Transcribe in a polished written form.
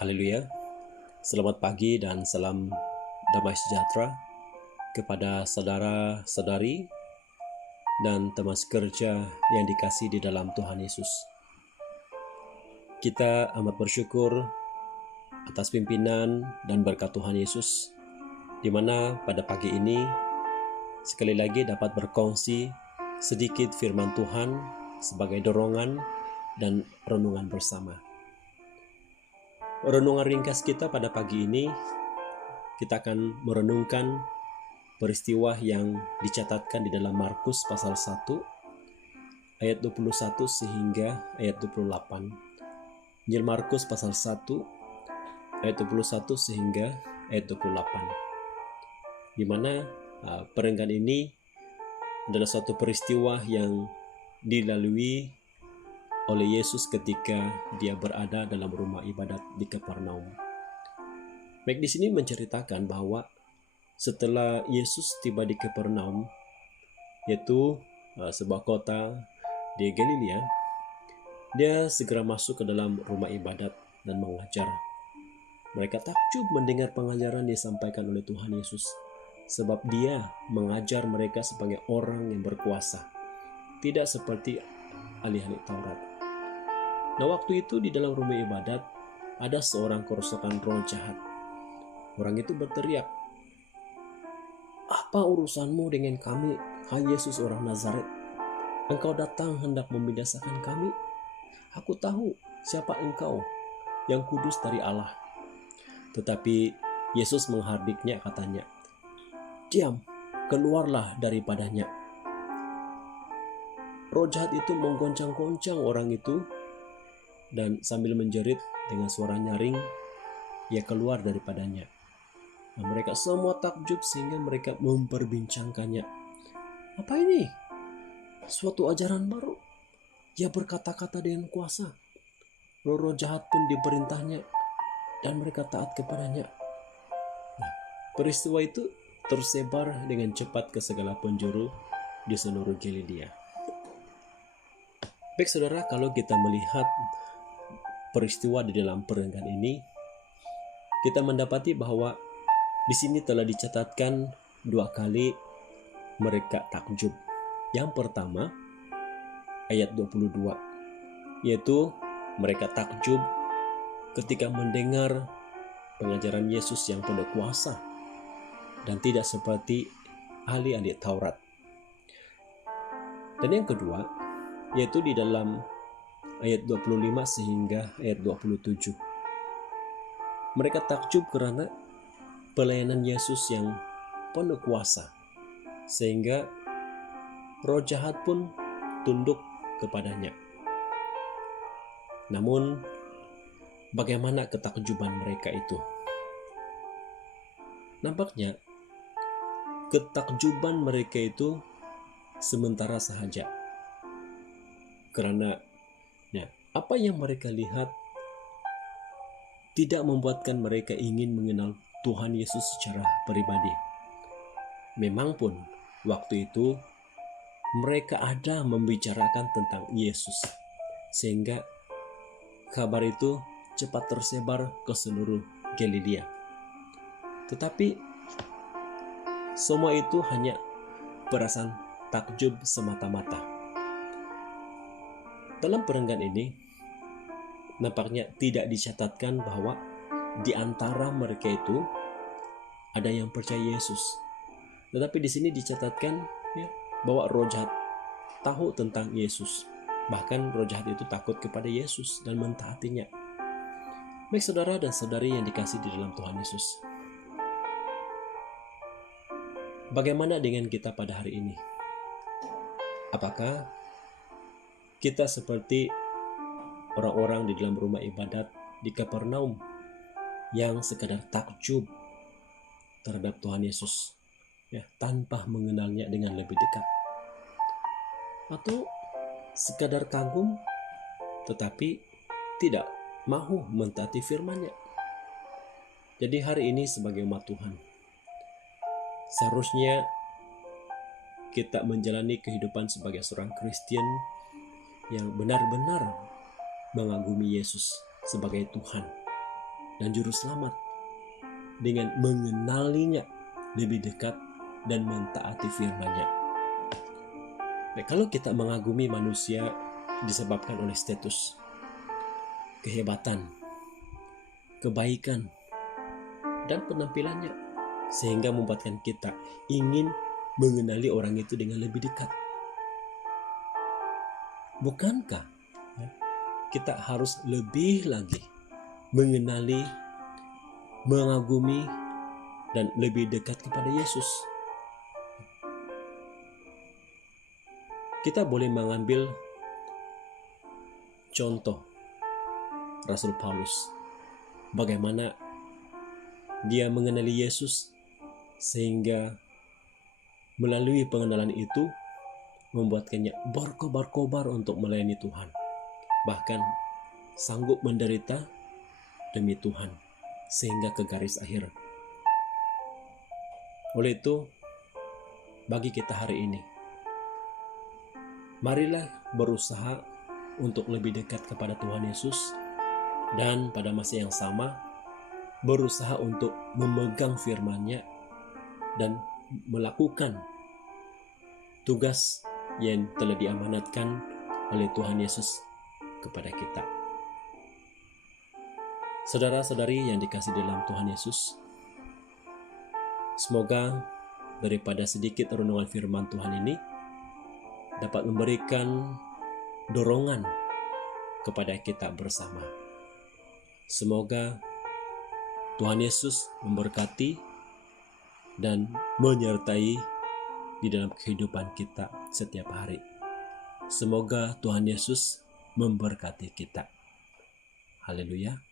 Haleluya, selamat pagi dan salam damai sejahtera kepada saudara-saudari dan teman sekerja yang dikasihi di dalam Tuhan Yesus. Kita amat bersyukur atas pimpinan dan berkat Tuhan Yesus, di mana pada pagi ini sekali lagi dapat berkongsi sedikit firman Tuhan sebagai dorongan dan renungan bersama. Renungan ringkas kita pada pagi ini, kita akan merenungkan peristiwa yang dicatatkan di dalam Markus pasal 1 ayat 21 sehingga ayat 28. Injil Markus pasal 1 ayat 21 sehingga ayat 28. Di mana perenggan ini adalah suatu peristiwa yang dilalui oleh Yesus ketika dia berada dalam rumah ibadat di Kapernaum. Baik, di sini menceritakan bahwa setelah Yesus tiba di Kapernaum, yaitu sebuah kota di Galilea, dia segera masuk ke dalam rumah ibadat dan mengajar. Mereka takjub mendengar pengajaran yang disampaikan oleh Tuhan Yesus, sebab dia mengajar mereka sebagai orang yang berkuasa, tidak seperti ahli-ahli Taurat. Nah, waktu itu di dalam rumah ibadat ada seorang kerasukan roh jahat. Orang itu berteriak, "Apa urusanmu dengan kami, hai Yesus orang Nazaret? Engkau datang hendak membinasakan kami? Aku tahu siapa engkau, yang kudus dari Allah." Tetapi Yesus menghardiknya, katanya, "Diam, keluarlah daripadanya." Roh jahat itu menggoncang-goncang orang itu, dan sambil menjerit dengan suara nyaring, ia keluar daripadanya. Nah, mereka semua takjub sehingga mereka memperbincangkannya. "Apa ini? Suatu ajaran baru. Ia berkata-kata dengan kuasa. Roh-roh jahat pun diperintahnya dan mereka taat kepadanya." Nah, peristiwa itu tersebar dengan cepat ke segala penjuru di seluruh Galilea. Baik saudara, kalau kita melihat peristiwa di dalam perenggan ini, kita mendapati bahwa di sini telah dicatatkan dua kali mereka takjub. Yang pertama, ayat 22, yaitu mereka takjub ketika mendengar pengajaran Yesus yang penuh kuasa dan tidak seperti ahli-ahli Taurat. Dan yang kedua, yaitu di dalam ayat 25 sehingga ayat 27. Mereka takjub karena pelayanan Yesus yang penuh kuasa, sehingga roh jahat pun tunduk kepadanya. Namun, bagaimana ketakjuban mereka itu? Nampaknya, ketakjuban mereka itu sementara sahaja. Karena apa yang mereka lihat tidak membuatkan mereka ingin mengenal Tuhan Yesus secara pribadi. Memang pun waktu itu mereka ada membicarakan tentang Yesus, sehingga kabar itu cepat tersebar ke seluruh Galilea. Tetapi semua itu hanya perasaan takjub semata-mata. Dalam perenggan ini, nampaknya tidak dicatatkan bahwa di antara mereka itu ada yang percaya Yesus. Tetapi di sini dicatatkan bahwa roh jahat tahu tentang Yesus. Bahkan roh jahat itu takut kepada Yesus dan mentaatinya. Baik saudara dan saudari yang dikasihi di dalam Tuhan Yesus, bagaimana dengan kita pada hari ini? Apakah kita seperti orang-orang di dalam rumah ibadat di Kapernaum yang sekadar takjub terhadap Tuhan Yesus, tanpa mengenalnya dengan lebih dekat? Atau sekadar kagum tetapi tidak mau mentaati firman-Nya? Jadi hari ini sebagai umat Tuhan, seharusnya kita menjalani kehidupan sebagai seorang Kristen yang benar-benar mengagumi Yesus sebagai Tuhan, dan Juru Selamat dengan mengenalinya lebih dekat dan mentaati firman-Nya. Nah, kalau kita mengagumi manusia disebabkan oleh status, kehebatan, kebaikan, dan penampilannya, sehingga membuatkan kita ingin mengenali orang itu dengan lebih dekat. Bukankah kita harus lebih lagi mengenali, mengagumi, dan lebih dekat kepada Yesus? Kita boleh mengambil contoh Rasul Paulus, bagaimana dia mengenali Yesus sehingga melalui pengenalan itu membuatkannya berkobar-kobar untuk melayani Tuhan, bahkan sanggup menderita demi Tuhan sehingga ke garis akhir. Oleh itu, bagi kita hari ini, marilah berusaha untuk lebih dekat kepada Tuhan Yesus, dan pada masa yang sama berusaha untuk memegang firman-Nya dan melakukan tugas yang telah diamanatkan oleh Tuhan Yesus kepada kita. Saudara-saudari yang dikasihi dalam Tuhan Yesus, semoga daripada sedikit renungan firman Tuhan ini dapat memberikan dorongan kepada kita bersama. Semoga Tuhan Yesus memberkati dan menyertai di dalam kehidupan kita setiap hari. Semoga Tuhan Yesus memberkati kita. Haleluya.